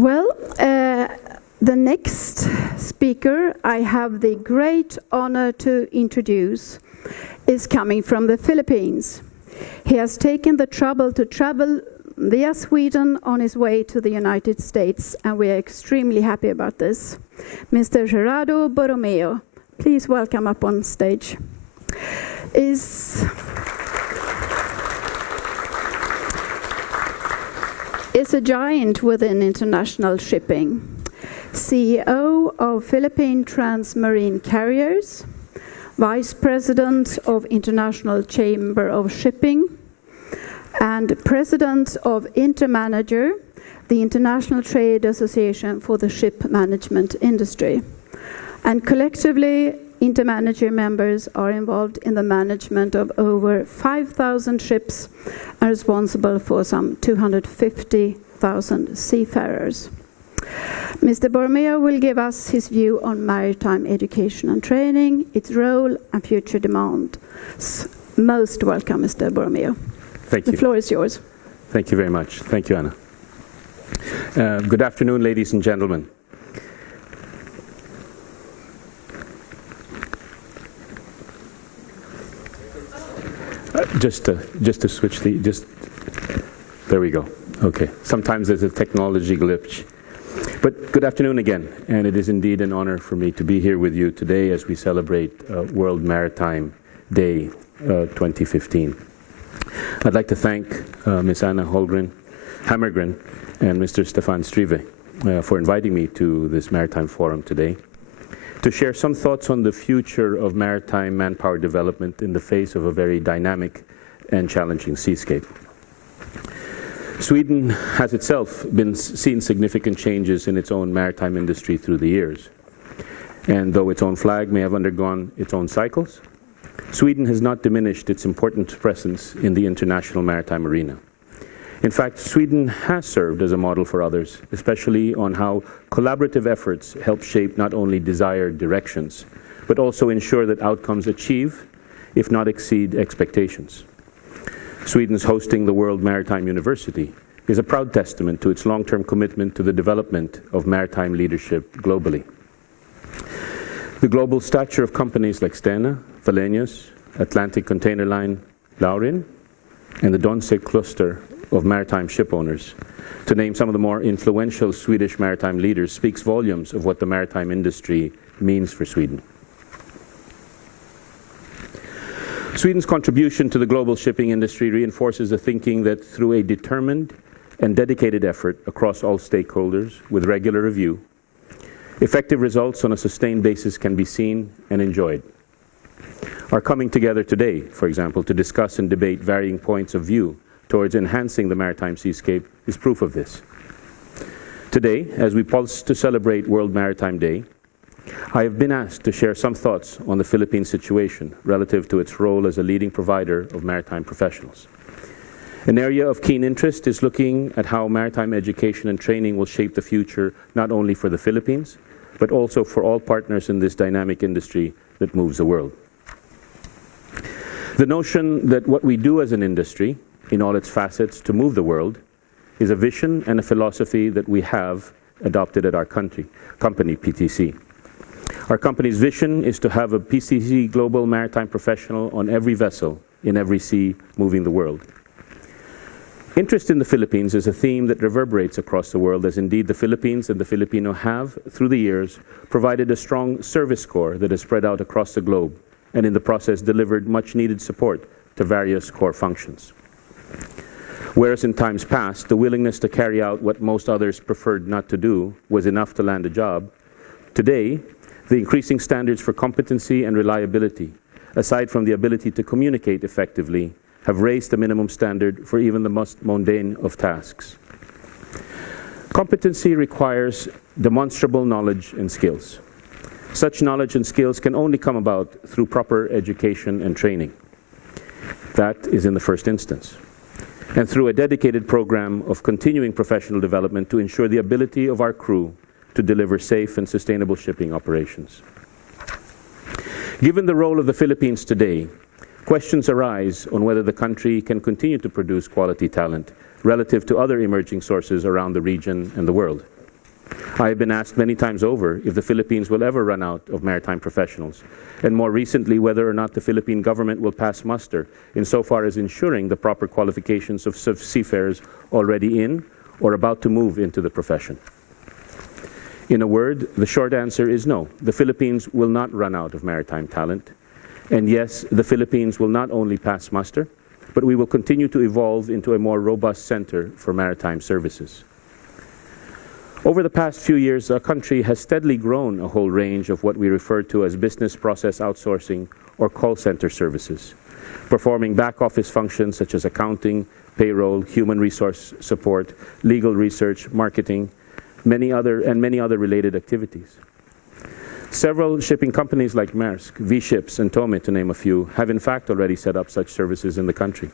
Well, the next speaker I have the great honor to introduce is coming from the Philippines. He has taken the trouble to travel via Sweden on his way to the United States, and we are extremely happy about this. Mr. Gerardo Borromeo, please welcome up on stage. Is a giant within international shipping, CEO of Phillipin Transmarine Carriers, Vice President of International Chamber of Shipping, and President of Intermanager, the International Trade Association for the Ship Management Industry. And collectively, Intermanager members are involved in the management of over 5,000 ships and responsible for some 250,000 seafarers. Mr. Borromeo will give us his view on maritime education and training, its role and future demands. Most welcome, Mr. Borromeo. Thank you. The floor is yours. Thank you very much. Thank you, Anna. Good afternoon, ladies and gentlemen. Just to switch there we go. Okay. Sometimes there's a technology glitch. But good afternoon again, and it is indeed an honor for me to be here with you today as we celebrate World Maritime Day 2015. I'd like to thank Ms. Anna Hammergren and Mr. Stefan Strive for inviting me to this Maritime Forum today to share some thoughts on the future of maritime manpower development in the face of a very dynamic and challenging seascape. Sweden has itself seen significant changes in its own maritime industry through the years. And though its own flag may have undergone its own cycles, Sweden has not diminished its important presence in the international maritime arena. In fact, Sweden has served as a model for others, especially on how collaborative efforts help shape not only desired directions, but also ensure that outcomes achieve, if not exceed, expectations. Sweden's hosting the World Maritime University is a proud testament to its long-term commitment to the development of maritime leadership globally. The global stature of companies like Stena, Wallenius, Atlantic Container Line, Laurin, and the Donse cluster of maritime ship owners, to name some of the more influential Swedish maritime leaders, speaks volumes of what the maritime industry means for Sweden. Sweden's contribution to the global shipping industry reinforces the thinking that through a determined and dedicated effort across all stakeholders with regular review, effective results on a sustained basis can be seen and enjoyed. Our coming together today, for example, to discuss and debate varying points of view towards enhancing the maritime seascape is proof of this. Today, as we pulse to celebrate World Maritime Day, I have been asked to share some thoughts on the Philippine situation relative to its role as a leading provider of maritime professionals. An area of keen interest is looking at how maritime education and training will shape the future not only for the Philippines, but also for all partners in this dynamic industry that moves the world. The notion that what we do as an industry, in all its facets to move the world, is a vision and a philosophy that we have adopted at our company, PTC. Our company's vision is to have a PTC global maritime professional on every vessel, in every sea, moving the world. Interest in the Philippines is a theme that reverberates across the world, as indeed the Philippines and the Filipino have, through the years, provided a strong service corps that has spread out across the globe, and in the process delivered much needed support to various core functions. Whereas in times past, the willingness to carry out what most others preferred not to do was enough to land a job, today, the increasing standards for competency and reliability, aside from the ability to communicate effectively, have raised the minimum standard for even the most mundane of tasks. Competency requires demonstrable knowledge and skills. Such knowledge and skills can only come about through proper education and training. That is in the first instance. And through a dedicated program of continuing professional development to ensure the ability of our crew to deliver safe and sustainable shipping operations. Given the role of the Philippines today, questions arise on whether the country can continue to produce quality talent relative to other emerging sources around the region and the world. I have been asked many times over if the Philippines will ever run out of maritime professionals, and more recently whether or not the Philippine government will pass muster insofar as ensuring the proper qualifications of seafarers already in or about to move into the profession. In a word, the short answer is no. The Philippines will not run out of maritime talent. And yes, the Philippines will not only pass muster, but we will continue to evolve into a more robust center for maritime services. Over the past few years, our country has steadily grown a whole range of what we refer to as business process outsourcing or call center services, performing back office functions such as accounting, payroll, human resource support, legal research, marketing, many other related activities. Several shipping companies like Maersk, V-Ships, and Tome, to name a few, have in fact already set up such services in the country.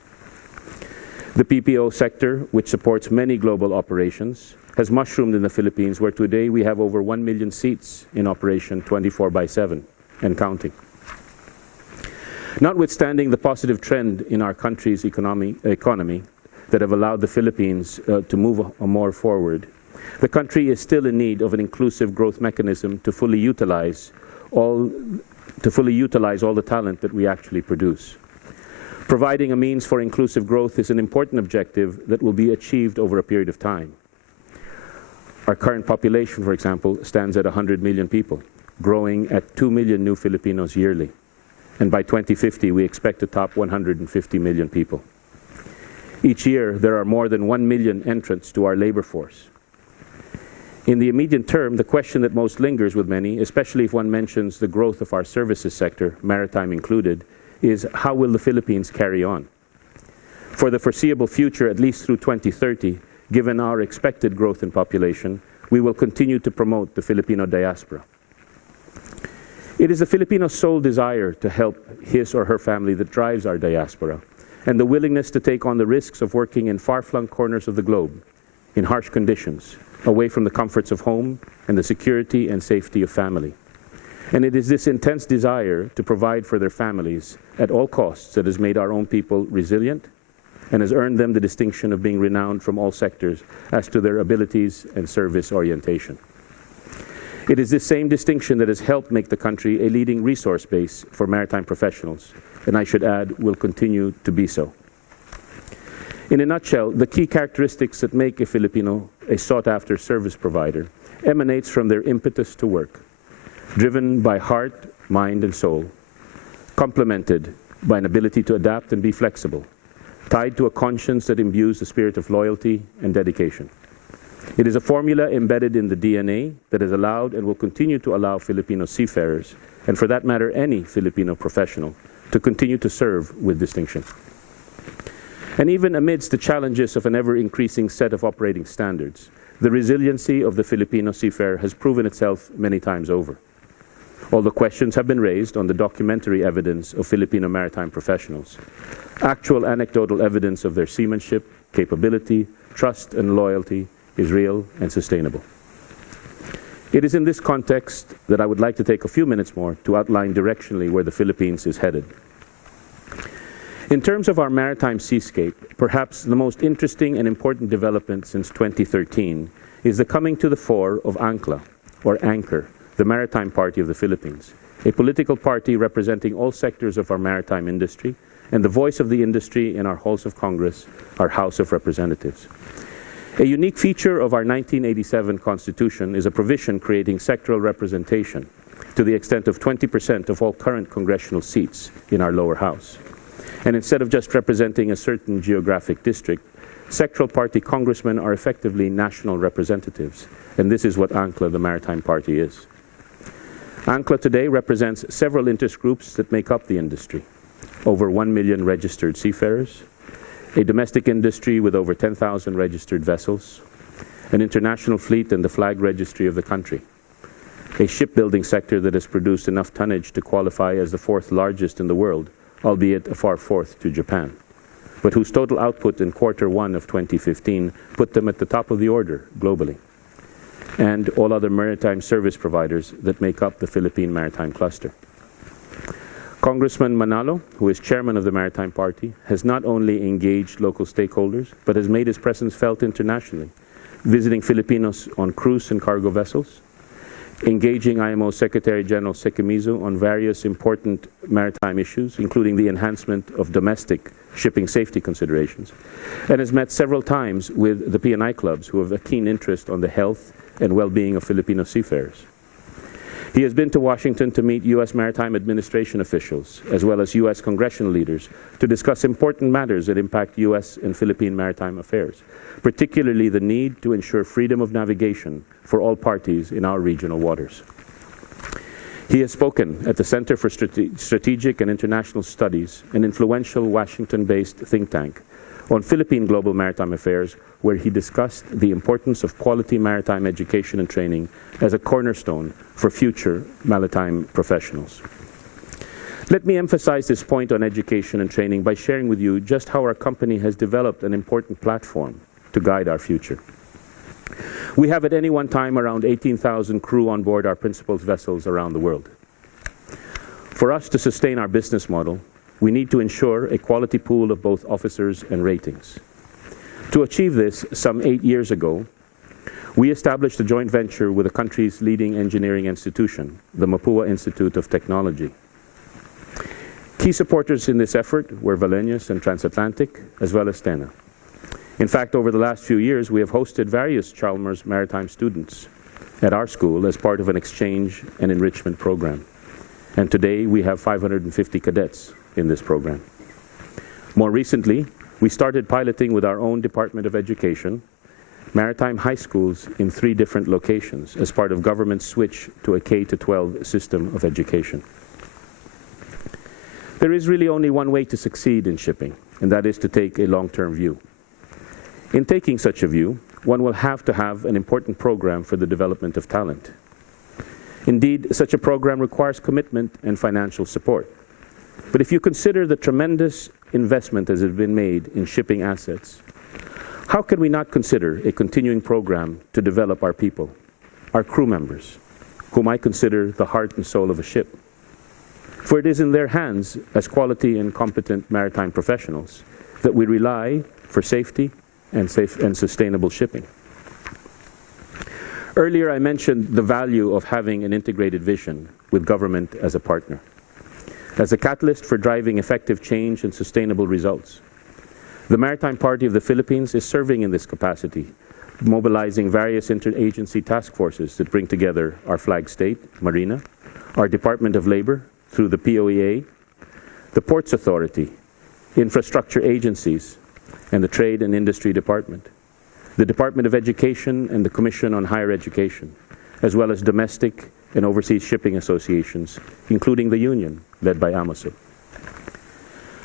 The PPO sector, which supports many global operations, has mushroomed in the Philippines, where today we have over 1 million seats in operation 24/7 and counting. Notwithstanding the positive trend in our country's economy that have allowed the Philippines to move more forward, the country is still in need of an inclusive growth mechanism to fully utilize all the talent that we actually produce. Providing a means for inclusive growth is an important objective that will be achieved over a period of time. Our current population, for example, stands at 100 million people, growing at 2 million new Filipinos yearly. And by 2050, we expect to top 150 million people. Each year, there are more than 1 million entrants to our labor force. In the immediate term, the question that most lingers with many, especially if one mentions the growth of our services sector, maritime included, is how will the Philippines carry on? For the foreseeable future, at least through 2030, given our expected growth in population, we will continue to promote the Filipino diaspora. It is the Filipino's sole desire to help his or her family that drives our diaspora, and the willingness to take on the risks of working in far-flung corners of the globe, in harsh conditions, away from the comforts of home and the security and safety of family. And it is this intense desire to provide for their families at all costs that has made our own people resilient and has earned them the distinction of being renowned from all sectors as to their abilities and service orientation. It is this same distinction that has helped make the country a leading resource base for maritime professionals, and I should add, will continue to be so. In a nutshell, the key characteristics that make a Filipino a sought-after service provider emanates from their impetus to work, driven by heart, mind, and soul, complemented by an ability to adapt and be flexible, tied to a conscience that imbues the spirit of loyalty and dedication. It is a formula embedded in the DNA that has allowed and will continue to allow Filipino seafarers, and for that matter any Filipino professional, to continue to serve with distinction. And even amidst the challenges of an ever-increasing set of operating standards, the resiliency of the Filipino seafarer has proven itself many times over. Although questions have been raised on the documentary evidence of Filipino maritime professionals, actual anecdotal evidence of their seamanship, capability, trust, and loyalty is real and sustainable. It is in this context that I would like to take a few minutes more to outline directionally where the Philippines is headed. In terms of our maritime seascape, perhaps the most interesting and important development since 2013 is the coming to the fore of ANCLA, or Anchor, the Maritime Party of the Philippines, a political party representing all sectors of our maritime industry and the voice of the industry in our halls of Congress, our House of Representatives. A unique feature of our 1987 Constitution is a provision creating sectoral representation to the extent of 20% of all current congressional seats in our lower house. And instead of just representing a certain geographic district, sectoral party congressmen are effectively national representatives, and this is what ANCLA, the Maritime Party, is. ANCLA today represents several interest groups that make up the industry. Over 1 million registered seafarers, a domestic industry with over 10,000 registered vessels, an international fleet and the flag registry of the country, a shipbuilding sector that has produced enough tonnage to qualify as the 4th largest in the world, albeit a far 4th to Japan, but whose total output in Q1 of 2015 put them at the top of the order globally, and all other maritime service providers that make up the Philippine Maritime Cluster. Congressman Manalo, who is chairman of the Maritime Party, has not only engaged local stakeholders, but has made his presence felt internationally, visiting Filipinos on cruise and cargo vessels, engaging IMO Secretary General Sekimizu on various important maritime issues, including the enhancement of domestic shipping safety considerations, and has met several times with the P&I clubs who have a keen interest on the health and well-being of Filipino seafarers. He has been to Washington to meet U.S. Maritime Administration officials, as well as U.S. congressional leaders, to discuss important matters that impact U.S. and Philippine maritime affairs, particularly the need to ensure freedom of navigation for all parties in our regional waters. He has spoken at the Center for Strategic and International Studies, an influential Washington-based think tank, on Philippine global maritime affairs, where he discussed the importance of quality maritime education and training as a cornerstone for future maritime professionals. Let me emphasize this point on education and training by sharing with you just how our company has developed an important platform to guide our future. We have at any one time around 18,000 crew on board our principal vessels around the world. For us to sustain our business model, we need to ensure a quality pool of both officers and ratings. To achieve this, some 8 years ago, we established a joint venture with the country's leading engineering institution, the Mapua Institute of Technology. Key supporters in this effort were Wallenius and Transatlantic, as well as Stena. In fact, over the last few years, we have hosted various Chalmers maritime students at our school as part of an exchange and enrichment program. And today, we have 550 cadets in this program. More recently, we started piloting with our own Department of Education maritime high schools in 3 different locations as part of government's switch to a K-12 system of education. There is really only one way to succeed in shipping, and that is to take a long-term view. In taking such a view, one will have to have an important program for the development of talent. Indeed, such a program requires commitment and financial support. But if you consider the tremendous investment that has been made in shipping assets, how can we not consider a continuing program to develop our people, our crew members, whom I consider the heart and soul of a ship? For it is in their hands, as quality and competent maritime professionals, that we rely for safety and sustainable shipping. Earlier, I mentioned the value of having an integrated vision with government as a partner, as a catalyst for driving effective change and sustainable results. The Maritime Party of the Philippines is serving in this capacity, mobilizing various interagency task forces that bring together our flag state, Marina, our Department of Labor through the POEA, the Ports Authority, infrastructure agencies, and the Trade and Industry Department, the Department of Education and the Commission on Higher Education, as well as domestic and overseas shipping associations, including the union, led by AMASO.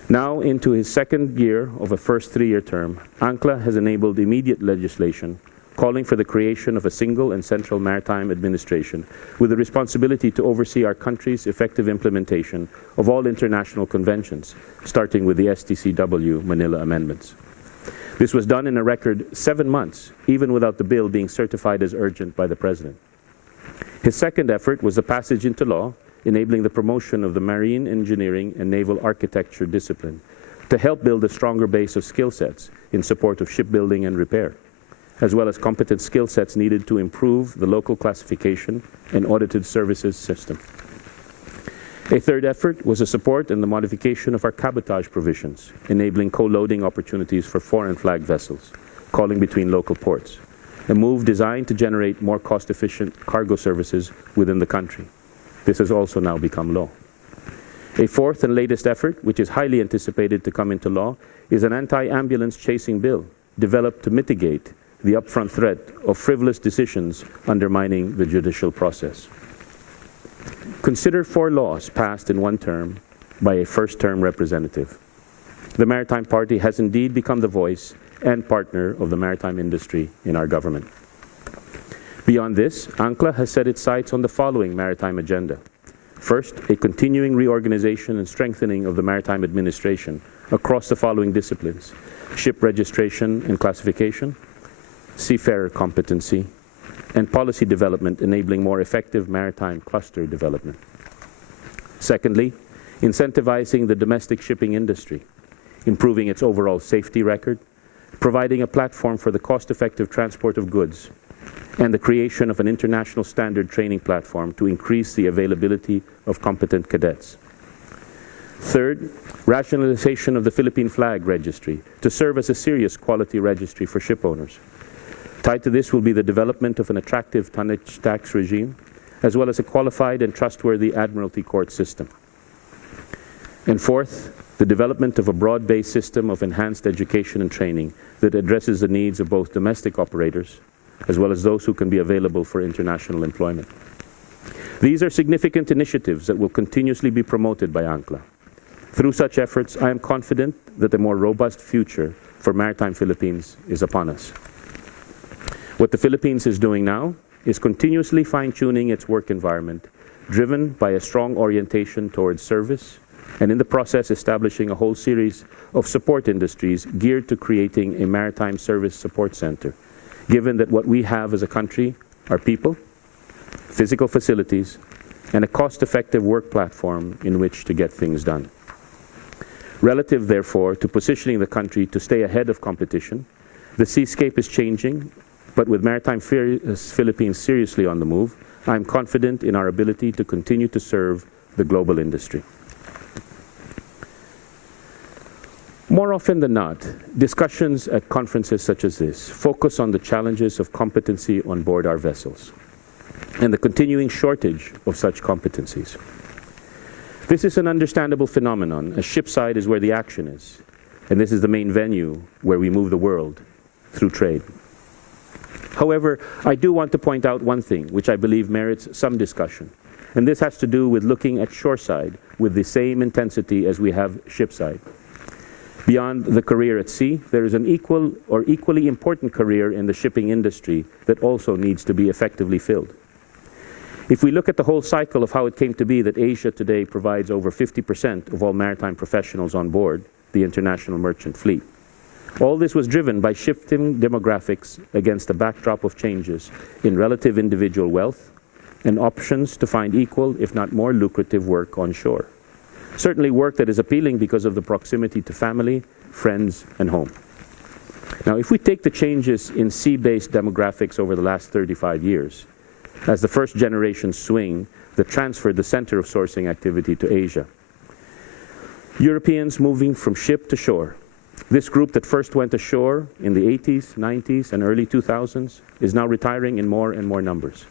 Now into his second year of a first 3-year term, ANCLA has enabled immediate legislation calling for the creation of a single and central maritime administration with the responsibility to oversee our country's effective implementation of all international conventions, starting with the STCW Manila Amendments. This was done in a record 7 months, even without the bill being certified as urgent by the President. His second effort was the passage into law, enabling the promotion of the marine engineering and naval architecture discipline to help build a stronger base of skill sets in support of shipbuilding and repair, as well as competent skill sets needed to improve the local classification and audited services system. A third effort was the support and the modification of our cabotage provisions, enabling co-loading opportunities for foreign flag vessels, calling between local ports, a move designed to generate more cost-efficient cargo services within the country. This has also now become law. A fourth and latest effort, which is highly anticipated to come into law, is an anti-ambulance chasing bill developed to mitigate the upfront threat of frivolous decisions undermining the judicial process. Consider 4 laws passed in one term by a first-term representative. The Maritime Party has indeed become the voice and partner of the maritime industry in our government. Beyond this, ANCLA has set its sights on the following maritime agenda. First, a continuing reorganization and strengthening of the maritime administration across the following disciplines: ship registration and classification, seafarer competency, and policy development enabling more effective maritime cluster development. Secondly, incentivizing the domestic shipping industry, improving its overall safety record, providing a platform for the cost-effective transport of goods, and the creation of an international standard training platform to increase the availability of competent cadets. Third, rationalization of the Philippine flag registry to serve as a serious quality registry for ship owners. Tied to this will be the development of an attractive tonnage tax regime, as well as a qualified and trustworthy Admiralty Court system. And fourth, the development of a broad-based system of enhanced education and training that addresses the needs of both domestic operators as well as those who can be available for international employment. These are significant initiatives that will continuously be promoted by ANCLA. Through such efforts, I am confident that a more robust future for maritime Philippines is upon us. What the Philippines is doing now is continuously fine-tuning its work environment, driven by a strong orientation towards service, and in the process establishing a whole series of support industries geared to creating a maritime service support center, given that what we have as a country are people, physical facilities, and a cost-effective work platform in which to get things done. Relative, therefore, to positioning the country to stay ahead of competition, the seascape is changing, but with Maritime Philippines seriously on the move, I am confident in our ability to continue to serve the global industry. More often than not, discussions at conferences such as this focus on the challenges of competency on board our vessels and the continuing shortage of such competencies. This is an understandable phenomenon, as shipside is where the action is, and this is the main venue where we move the world through trade. However, I do want to point out one thing which I believe merits some discussion, and this has to do with looking at shoreside with the same intensity as we have shipside. Beyond the career at sea, there is an equal or equally important career in the shipping industry that also needs to be effectively filled. If we look at the whole cycle of how it came to be that Asia today provides over 50% of all maritime professionals on board the international merchant fleet, all this was driven by shifting demographics against a backdrop of changes in relative individual wealth and options to find equal, if not more lucrative work on shore. Certainly work that is appealing because of the proximity to family, friends, and home. Now, if we take the changes in sea-based demographics over the last 35 years, as the first generation swing that transferred the center of sourcing activity to Asia, Europeans moving from ship to shore. This group that first went ashore in the 80s, 90s, and early 2000s is now retiring in more and more numbers.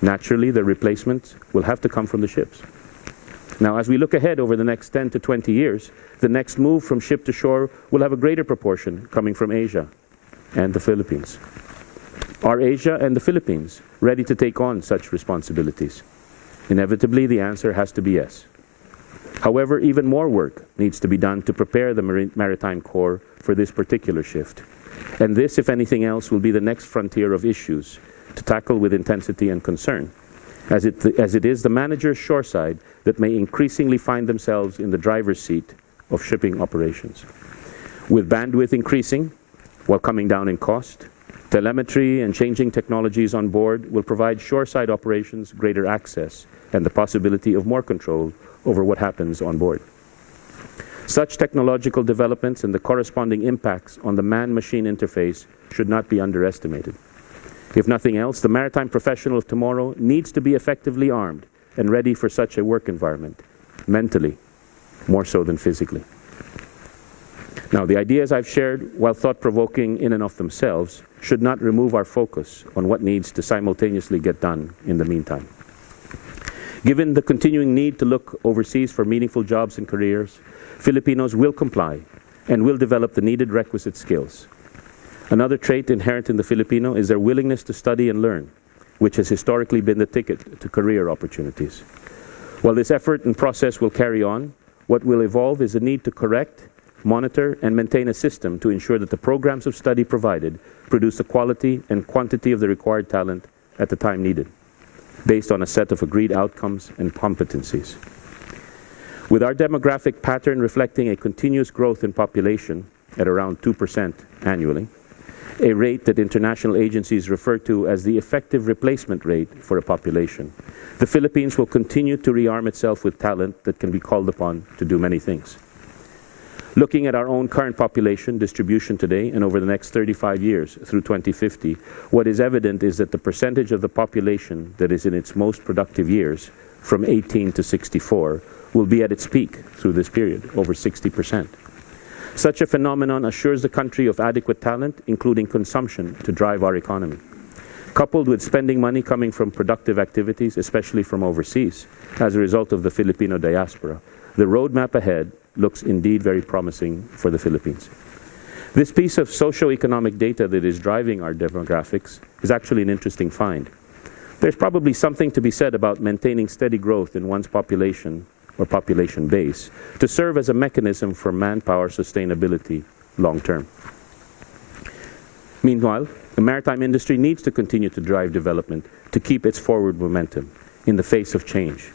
Naturally, the replacements will have to come from the ships. Now, as we look ahead over the next 10 to 20 years, the next move from ship to shore will have a greater proportion coming from Asia and the Philippines. Are Asia and the Philippines ready to take on such responsibilities? Inevitably, the answer has to be yes. However, even more work needs to be done to prepare the Maritime Corps for this particular shift. And this, if anything else, will be the next frontier of issues to tackle with intensity and concern, as it is the manager's shoreside that may increasingly find themselves in the driver's seat of shipping operations. With bandwidth increasing while coming down in cost, telemetry and changing technologies on board will provide shoreside operations greater access and the possibility of more control over what happens on board. Such technological developments and the corresponding impacts on the man-machine interface should not be underestimated. If nothing else, the maritime professional of tomorrow needs to be effectively armed and ready for such a work environment, mentally, more so than physically. Now, the ideas I've shared, while thought-provoking in and of themselves, should not remove our focus on what needs to simultaneously get done in the meantime. Given the continuing need to look overseas for meaningful jobs and careers, Filipinos will comply and will develop the needed requisite skills. Another trait inherent in the Filipino is their willingness to study and learn, which has historically been the ticket to career opportunities. While this effort and process will carry on, what will evolve is the need to correct, monitor, and maintain a system to ensure that the programs of study provided produce the quality and quantity of the required talent at the time needed, based on a set of agreed outcomes and competencies. With our demographic pattern reflecting a continuous growth in population at around 2% annually, a rate that international agencies refer to as the effective replacement rate for a population, the Philippines will continue to rearm itself with talent that can be called upon to do many things. Looking at our own current population distribution today and over the next 35 years through 2050, what is evident is that the percentage of the population that is in its most productive years, from 18 to 64, will be at its peak through this period, over 60%. Such a phenomenon assures the country of adequate talent, including consumption, to drive our economy. Coupled with spending money coming from productive activities, especially from overseas, as a result of the Filipino diaspora, the roadmap ahead looks indeed very promising for the Philippines. This piece of socio-economic data that is driving our demographics is actually an interesting find. There's probably something to be said about maintaining steady growth in one's population or population base to serve as a mechanism for manpower sustainability long term. Meanwhile, the maritime industry needs to continue to drive development to keep its forward momentum in the face of change,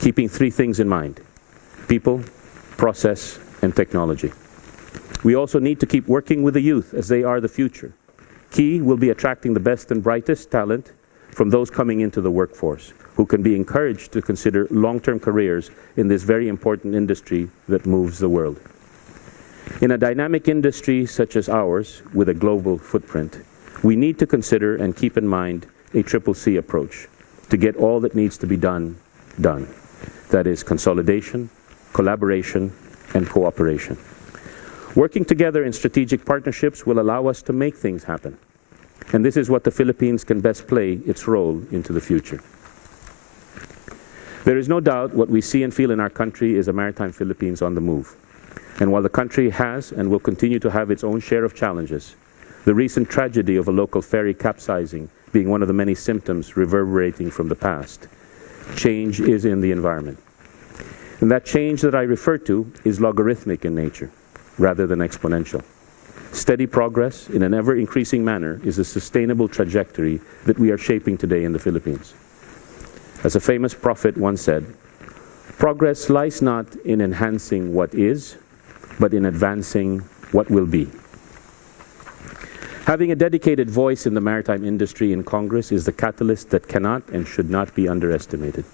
keeping three things in mind: people, process, and technology. We also need to keep working with the youth as they are the future. Key will be attracting the best and brightest talent from those coming into the workforce, who can be encouraged to consider long-term careers in this very important industry that moves the world. In a dynamic industry such as ours, with a global footprint, we need to consider and keep in mind a CCC approach to get all that needs to be done. That is consolidation, collaboration, and cooperation. Working together in strategic partnerships will allow us to make things happen. And this is what the Philippines can best play its role into the future. There is no doubt what we see and feel in our country is a maritime Philippines on the move. And while the country has and will continue to have its own share of challenges, the recent tragedy of a local ferry capsizing being one of the many symptoms reverberating from the past, change is in the environment. And that change that I refer to is logarithmic in nature, rather than exponential. Steady progress in an ever-increasing manner is a sustainable trajectory that we are shaping today in the Philippines. As a famous prophet once said, "Progress lies not in enhancing what is, but in advancing what will be." Having a dedicated voice in the maritime industry in Congress is the catalyst that cannot and should not be underestimated.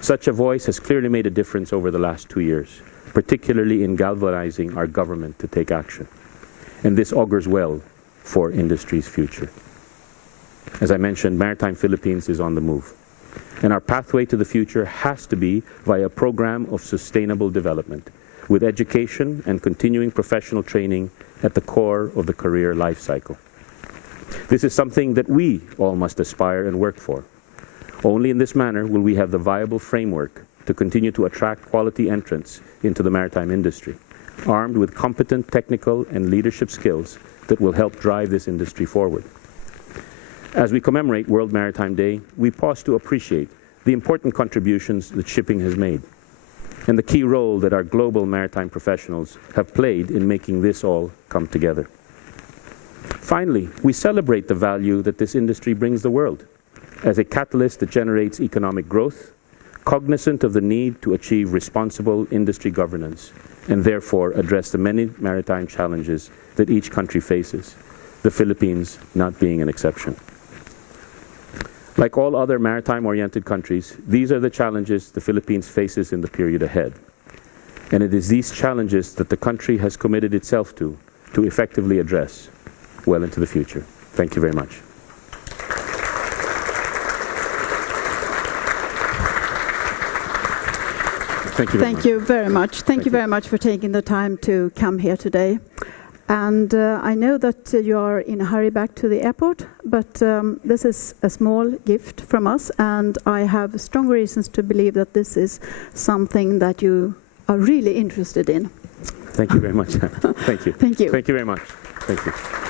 Such a voice has clearly made a difference over the last 2 years, particularly in galvanizing our government to take action. And this augurs well for industry's future. As I mentioned, Maritime Philippines is on the move. And our pathway to the future has to be via a program of sustainable development, with education and continuing professional training at the core of the career life cycle. This is something that we all must aspire and work for. Only in this manner will we have the viable framework to continue to attract quality entrants into the maritime industry, armed with competent technical and leadership skills that will help drive this industry forward. As we commemorate World Maritime Day, we pause to appreciate the important contributions that shipping has made and the key role that our global maritime professionals have played in making this all come together. Finally, we celebrate the value that this industry brings the world as a catalyst that generates economic growth, cognizant of the need to achieve responsible industry governance and therefore address the many maritime challenges that each country faces, the Philippines not being an exception. Like all other maritime-oriented countries, these are the challenges the Philippines faces in the period ahead. And it is these challenges that the country has committed itself to effectively address well into the future. Thank you very much. Thank you very much. Thank you very much for taking the time to come here today. And I know that you are in a hurry back to the airport, but this is a small gift from us, and I have strong reasons to believe that this is something that you are really interested in. Thank you very much. Thank you. Thank you. Thank you very much. Thank you.